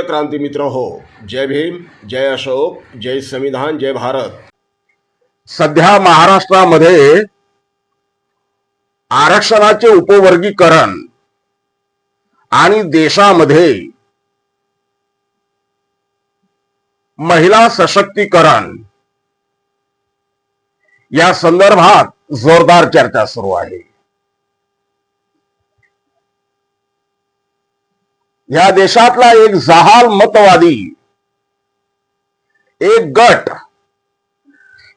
प्रिय क्रांती मित्र हो, जय भीम, जय अशोक, जय संविधान, जय भारत। सध्या महाराष्ट्रामध्ये आरक्षणाचे उपवर्गीकरण आणि देशामध्ये महिला सशक्तीकरण या संदर्भात जोरदार चर्चा सुरू आहे। या देशातला एक जहाल मतवादी एक गट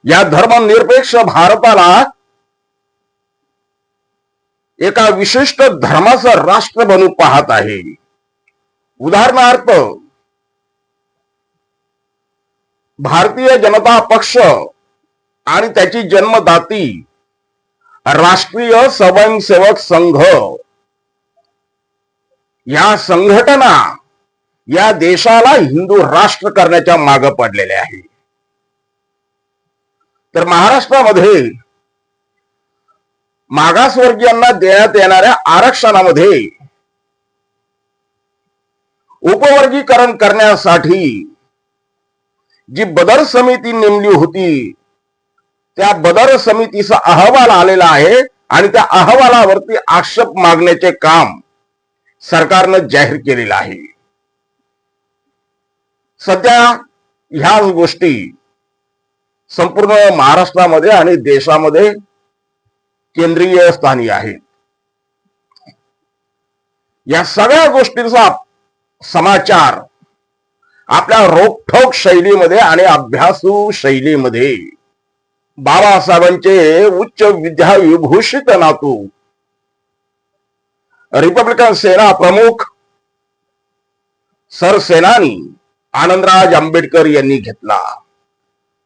या धर्मनिरपेक्ष भारताला एका विशिष्ट धर्माचं राष्ट्र बनवू पाहत आहे। उदाहरणार्थ भारतीय जनता पक्ष आणि त्याची जन्मदाती राष्ट्रीय स्वयंसेवक संघ या संघटना या देशाला हिंदू राष्ट्र करण्याच्या मागे पडलेल्या आहे। तर महाराष्ट्रामध्ये मागासवर्गीयांना देण्यात येणाऱ्या आरक्षणामध्ये उपवर्गीकरण करण्यासाठी जी बदर समिती नेमली होती त्या बदर समितीचा अहवाल आलेला आहे आणि त्या अहवालावरती आक्षेप मागण्याचे काम सरकारनं जाहीर केलेलं आहे। सध्या ह्या गोष्टी संपूर्ण महाराष्ट्रामध्ये आणि देशामध्ये केंद्रीय स्थानी आहेत। या सगळ्या गोष्टींचा समाचार आपल्या रोखठोक शैलीमध्ये आणि अभ्यासू शैलीमध्ये बाबासाहेबांचे उच्च विद्याविभूषित नातू रिपब्लिकन सेना प्रमुख सरसेनानी आनंदराज आंबेडकर यांनी घेतला।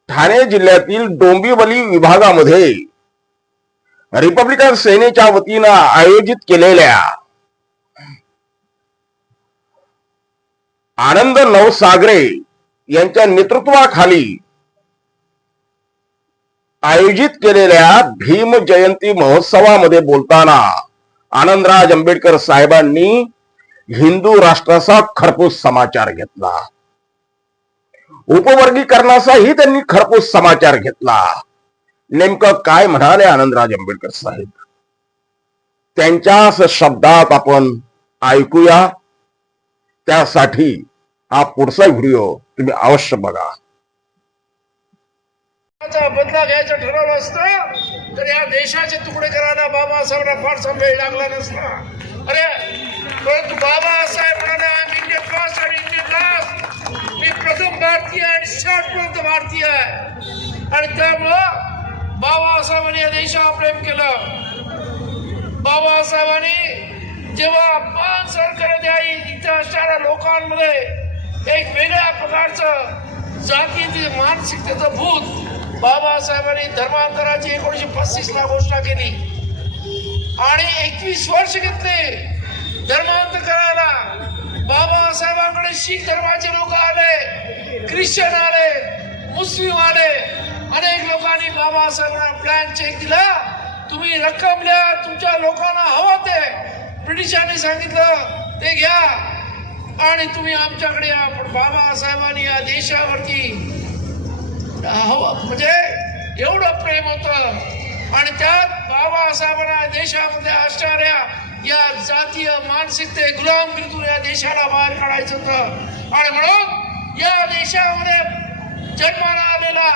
ठाणे जिल्ह्यातील डोंबिवली विभागामध्ये रिपब्लिकन सेनेच्या वतीनं आयोजित केलेल्या आनंद नवसागरे यांच्या नेतृत्वाखाली आयोजित केलेल्या भीम जयंती महोत्सवामध्ये बोलताना आनंदराज आंबेडकर साहेबांनी हिंदू राष्ट्राचा खरपूस समाचार घेतला। उपवर्गीकरणाचाही त्यांनी खरपूस समाचार घेतला। नेमकं काय म्हणाले आनंदराज आंबेडकर साहेब त्यांच्याच शब्दात आपण ऐकूया। त्यासाठी हा पुढचा व्हिडिओ तुम्ही अवश्य बघा। बदला घ्यायचं ठरवलं असतं तर या देशाचे तुकडे करायला बाबासाहेबांना फारसा वेळ लागला नसता। अरे परंतु बाबासाहेब म्हणाले आय एम इंडियन फर्स्ट आणि इंडियन लास्ट, मी प्रथम भारतीय आणि शेवटपर्यंत भारतीय आहे। आणि त्यामुळं बाबासाहेबांनी या देशावर प्रेम केलं। बाबासाहेबांनी जेव्हा अपमान सहन करत आहे इथं असणाऱ्या लोकांमध्ये एक वेगळ्या प्रकारचं जातीय मानसिकतेचं भूत बाबासाहेबांनी धर्मांतराची 1935 ला घोषणा केली आणि 21 वर्ष घेतले धर्मांतर करायला। बाबासाहेबांकडे शीख धर्माचे लोक आले, ख्रिश्चन आले, मुस्लिम आले। अनेक लोकांनी बाबासाहेबांना प्लॅन चेक दिला, तुम्ही रक्कम द्या, तुमच्या लोकांना हवं ते ब्रिटिशांनी सांगितलं ते घ्या आणि तुम्ही आमच्याकडे या। पण बाबासाहेबांनी या देशावरती म्हणजे एवढं प्रेम होतं आणि त्यात बाबासाहेबांना देशामध्ये असणाऱ्या या जातीय मानसिकते गुलामगिरीतून या देशाला बाहेर काढायचं होतं। आणि म्हणून या देशामध्ये जन्माला आलेला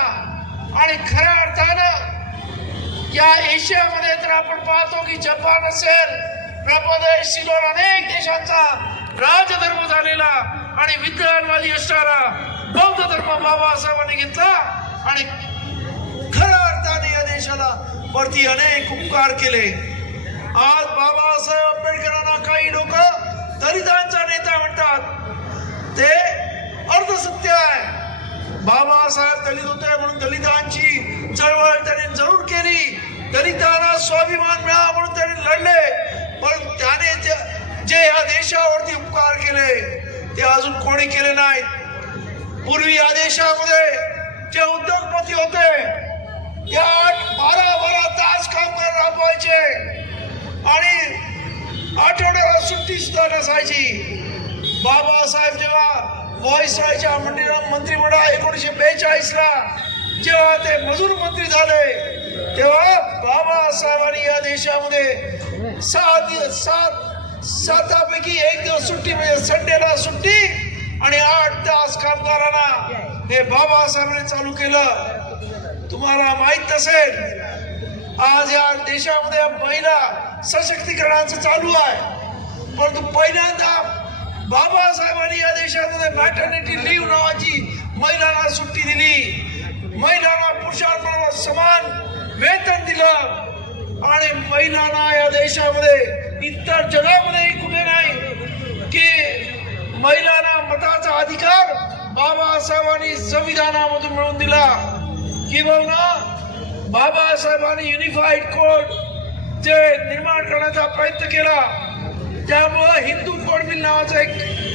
आणि खऱ्या अर्थानं या एशियामध्ये तर आपण पाहतो की जपान असेल, प्रदेश, सिलोन अनेक देशांचा राजधर्म झालेला आणि विद्वानवादी असणारा बौद्ध धर्म बाबासाहेबांनी घेतला आणि खऱ्या अर्थाने या देशाला वरती अनेक उपकार केले। आज बाबासाहेब आंबेडकरांना काही लोक दलितांचा नेता म्हणतात, ते अर्धसत्य आहे। बाबासाहेब दलित होते म्हणून दलितांची चळवळ त्यांनी जरूर केली, दलितांना स्वाभिमान मिळावा म्हणून त्यांनी लढले। पण त्याने जे या देशावरती उपकार केले ते अजून कोणी केले नाहीत। पूर्वी या देशामध्ये जे उद्योगपती होते ते 8-12 तास कामगार राबवायचे आणि आठवड्याला सुट्टी सुद्धा नसायची। बाबासाहेब जेव्हा व्हॉइसरॉयच्या मंत्रिमंडळ 1942 ला जेव्हा ते मजूर मंत्री झाले तेव्हा बाबासाहेबांनी या देशामध्ये सातापैकी एक दिवस सुट्टी म्हणजे संडेला सुट्टी आणि 8 तास कामगारांना हे बाबासाहेबांनी चालू केलं. तुम्हाला माहित असेल आज या देशामध्ये महिला सशक्तीकरणाचं चालू आहे, परंतु पहिल्यांदा बाबासाहेबांनी या देशामध्ये मॅटर्निटी लिव्ह नावाची महिलांना सुट्टी दिली. महिलांना पुरुषांबरोबर समान वेतन दिलं आणि महिलांना या देशामध्ये इतर जगामध्येही कुठे नाही की महिलांना मताचा अधिकार बाबासाहेबांनी संविधानामधून मिळवून दिला. किंवा बाबासाहेबांनी युनिफाईड कोड जे निर्माण करण्याचा प्रयत्न केला, त्यामुळे हिंदू कोड बिल नावाचं एक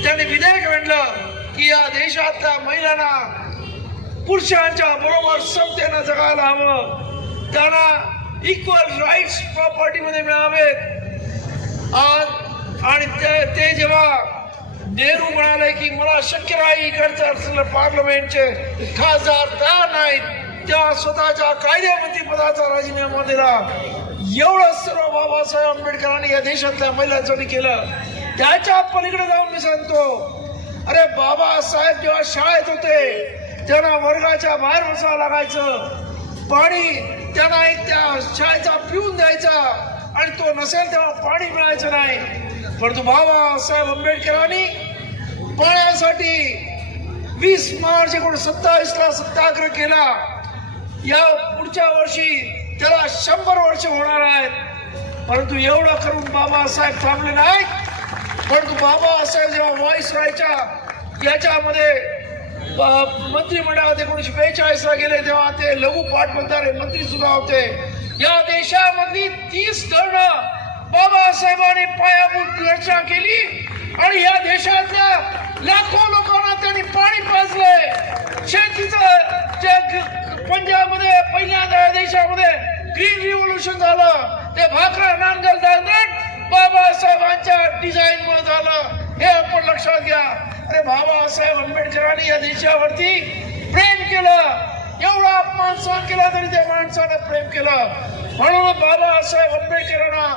त्यांनी विधेयक आणलं की या देशातल्या महिलांना पुरुषांच्या बरोबर समतेनं जगायला हवं, त्यांना इक्वल राईट्स प्रॉपर्टीमध्ये मिळावेत. आणि ते जेव्हा नेहरू म्हणाले की मला शक्य नाही इकडचं असलेलं पार्लमेंटचे खासदार तयार नाहीत, तेव्हा स्वतःच्या कायदेमंत्री पदाचा राजीनामा दिला. एवढं सर्व बाबासाहेब आंबेडकरांनी या देशातल्या महिलांसाठी केलं. त्याच्या पलीकडे जाऊन मी सांगतो, अरे बाबासाहेब जेव्हा शाळेत होते त्यांना वर्गाच्या बाहेर बसावं लागायचं, पाणी त्यांना त्या शाळेचा पिऊन द्यायचा आणि तो नसेल तेव्हा पाणी मिळायचं नाही. परंतु बाबासाहेब आंबेडकरांनी पाण्यासाठी 20 मार्च 1927 ला सत्याग्रह केला. या पुढच्या वर्षी त्याला 100 वर्ष होणार आहेत. परंतु एवढं करून बाबासाहेब थांबले नाहीत. परंतु बाबासाहेब जेव्हा व्हॉइसरॉयच्या याच्यामध्ये मंत्रिमंडळात 1942 ला गेले तेव्हा ते लघु पाटबंधारे मंत्री सुद्धा होते. या देशामधली 30 धरणं बाबासाहेबांनी पायाभूत रचना केली आणि या देशातल्या लाखो लोकांना त्यांनी पाणी पाजले. शेतीचं पंजाबमध्ये पहिल्यांदा या देशामध्ये ग्रीन रिव्होल्यूशन झालं. ते भाकरा नांगल दांगण बाबासाहेबांच्या डिझाईन मुळे झालं, हे आपण लक्षात घ्या. अरे बाबासाहेब आंबेडकरांनी या देशावरती प्रेम केलं, एवढा अपमान सहन केला तरी त्या माणसानं प्रेम केलं. म्हणून बाबासाहेब आंबेडकरांना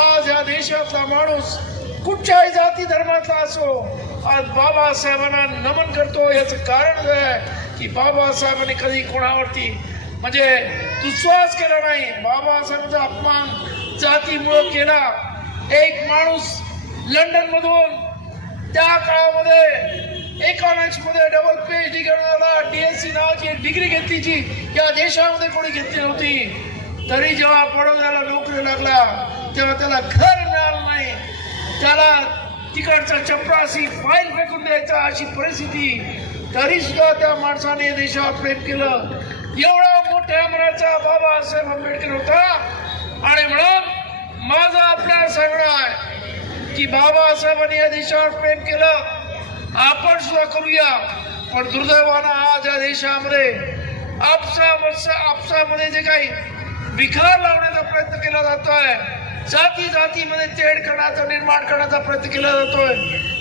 आज या देशातला माणूस कुठच्याही जाती धर्मातला असो आज बाबासाहेबांना नमन करतो. याचं कारण आहे की बाबासाहेबांनी कधी कोणावरती म्हणजे दुस्वास केला नाही. बाबासाहेबांचा अपमान जातीमुळे केला. एक माणूस लंडन मधून त्या काळामध्ये इकॉनॉमिक्स मध्ये डबल PhD करणारा DSc नावाची एक डिग्री घेतली जी या देशामध्ये कोणी घेतली नव्हती. तरी जेव्हा बडोद्याला नोकरी लागला तेव्हा त्याला घर मिळालं नाही, त्याला तिकडचा चपरासी फाईल फेकून द्यायचा अशी परिस्थिती. तरी सुद्धा त्या माणसाने देशावर प्रेम केलं. एवढा मोठ्या मनाचा बाबासाहेब आंबेडकर होता. आणि म्हणून माझा आपल्या सांगणं आहे की बाबासाहेबांनी या देशावर प्रेम केलं, आपण सुद्धा करूया. पण दुर्दैवानं आज या देशामध्ये आपसामध्ये जे काही विकार लावण्याचा प्रयत्न केला जातोय, जातीमध्ये तेढ करण्याचा निर्माण करण्याचा प्रयत्न केला जातोय,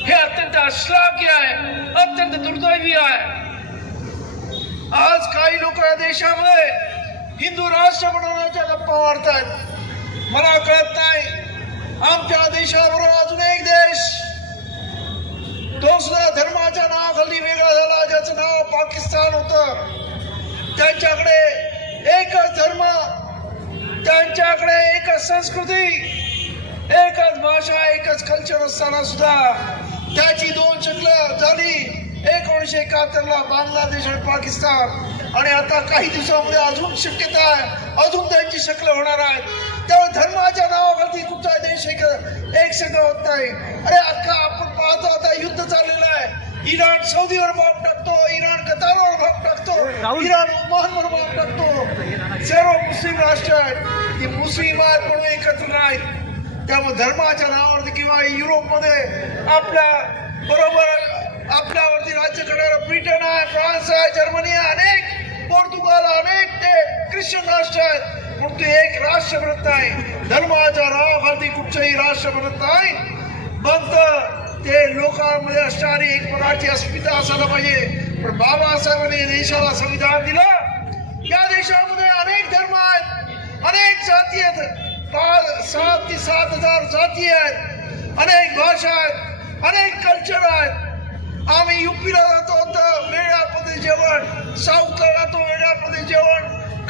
हे अत्यंत अश्लाघ्य आहे, अत्यंत दुर्दैवी आहे. आज काही लोक या देशामध्ये हिंदू राष्ट्र बनवण्याच्या गप्पा मारतात. मला कळत नाही, आमच्या देशाबरोबर अजून एक देश तो सुद्धा धर्माच्या नावाखाली वेगळा झाला, ज्याचं नाव पाकिस्तान होतं. त्यांच्याकडे एकच धर्म, त्यांच्याकडे एकच संस्कृती, एकच भाषा, एकच कल्चर असताना सुद्धा त्याची 2 शक्ल झाली. 1971 ला बांगलादेश आणि पाकिस्तान, आणि आता काही दिवसामध्ये अजून शक्यता आहे अजून त्यांची शक्ल होणार आहे. त्यामुळे धर्माच्या नावावरती कुठचा देश एक संघ होत नाही. अरे अख्खा आपण पाहतो आता युद्ध चाललेलं आहे. इराण सौदीवर बॉम्ब टाकतो, इराण कतारवर बॉम्ब टाकतो, इराण ओमानवर बॉम्ब टाकतो. सर्व मुस्लिम राष्ट्र आहेत, ती मुस्लिम आहेत म्हणून एकत्र नाहीत. त्यामुळे धर्माच्या नावावरती किंवा युरोपमध्ये आपल्या बरोबर आपल्यावरती राज्य करणारं ब्रिटन आहे, फ्रान्स आहे, जर्मनी आहे, अनेक पोर्तुगाल, अनेक ते ख्रिश्चन राष्ट्र आहेत. म्हणून ते एक राष्ट्र बनत नाही. धर्माच्या नावाखाली कुठचंही राष्ट्र बनत नाही. बनत ते लोकांमध्ये असणारी एक प्रकारची अस्मिता असायला पाहिजे. पण बाबासाहेबांनी देशाला संविधान दिलं. या देशामध्ये अनेक धर्म आहेत, अनेक जाती आहेत, 7 ते 7,000 जाती आहेत, अनेक भाषा आहेत, अनेक कल्चर आहेत. आम्ही युपीला जातो तर वेगळ्या पद्धती जेवण, साऊथला जातो वेगळ्या पद्धती जेवण,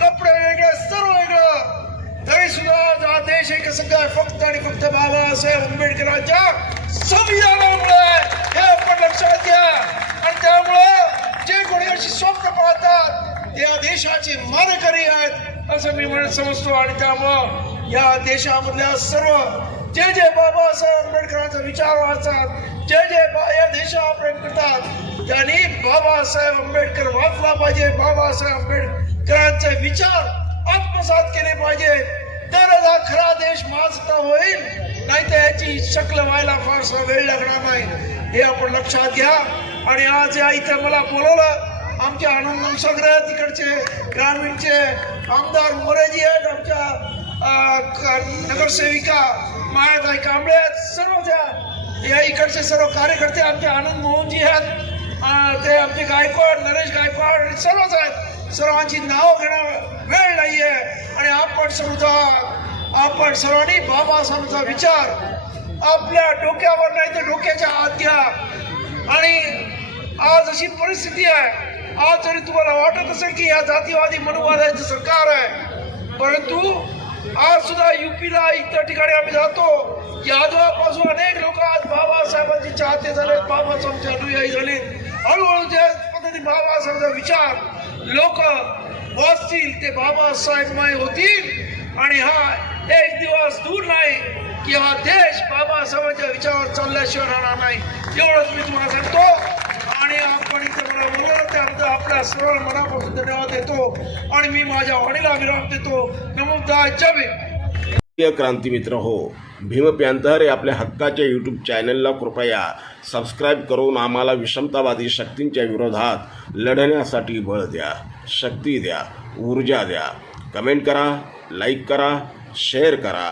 कपडे वेगळे, सर्व वेगळं. तरी सुद्धा हा देश एक सगळं आहे फक्त आणि फक्त बाबासाहेब आंबेडकरांच्या संविधानामुळे, हे आपण लक्षात घ्या. आणि त्यामुळं जे कोणी अशी स्वप्न पाहतात ते या देशाचे मानकरी आहेत असं मी म्हणत समजतो. आणि त्यामुळं या देशामधल्या सर्व जे जे बाबासाहेब आंबेडकरांचा विचार वाचतात, जे जे या देशावर प्रेम करतात, त्यांनी बाबासाहेब आंबेडकर वाचला पाहिजे. बाबासाहेब आंबेडकरांचे विचार आत्मसात केले पाहिजे. तरच हा खरा देश महासत्ता होईल, नाही तर याची शक्ल व्हायला फारसा वेळ लागणार नाही, हे आपण लक्षात घ्या. आणि आज या इथे मला बोलवलं आमचे आनंद नवसागर तिकडचे ग्रामीणचे आमदार मोरेजी आहेत, आमच्या नगरसेविका मायाताई कांबळे आहेत, सर्व त्या या इकडचे सर्व कार्यकर्ते आमचे आनंद मोहनजी आहेत, ते आमचे गायकवाड नरेश गायकवाड सर्वच आहेत. सर्वांची नावं घेणं वेळ नाहीये. आणि आपण सर्वांनी बाबासाहेबांचा विचार आपल्या डोक्यावर नाही तर डोक्याच्या आत घ्या. आणि आज अशी परिस्थिती आहे, आज जरी तुम्हाला वाटत असेल की या जातीवादी मनुवादाचं सरकार आहे, परंतु आज सुद्धा युपीला इतर ठिकाणी आम्ही जातो, यादवापासून अनेक लोक आज बाबासाहेबांचे चाहते झालेत, बाबासाहेबांचे अनुयायी झालेत. हळूहळू ज्या पद्धतीने बाबासाहेबांचा विचार लोक वाचतील ते बाबासाहेबमय होतील. आणि हा एक दिवस दूर नाही की हा देश बाबासाहेबांच्या विचारावर चालल्याशिवाय राहणार नाही, एवढंच मी तुम्हाला सांगतो. आणि आपण इथे मला बोलवलं त्याबद्दल आपल्या सर्व मनापासून धन्यवाद देतो. आणि मी माझ्या वाणीला विराम देतो. नमोदाय जय भीम. प्रिय क्रांती मित्र हो, भीम प्यांतर या आपल्या हक्काच्या यूट्यूब चॅनलला कृपया सबस्क्राईब करून आम्हाला विषमतावादी शक्तींच्या विरोधात लढण्यासाठी बळ द्या, शक्ती द्या, ऊर्जा द्या. कमेंट करा, लाईक करा, शेअर करा.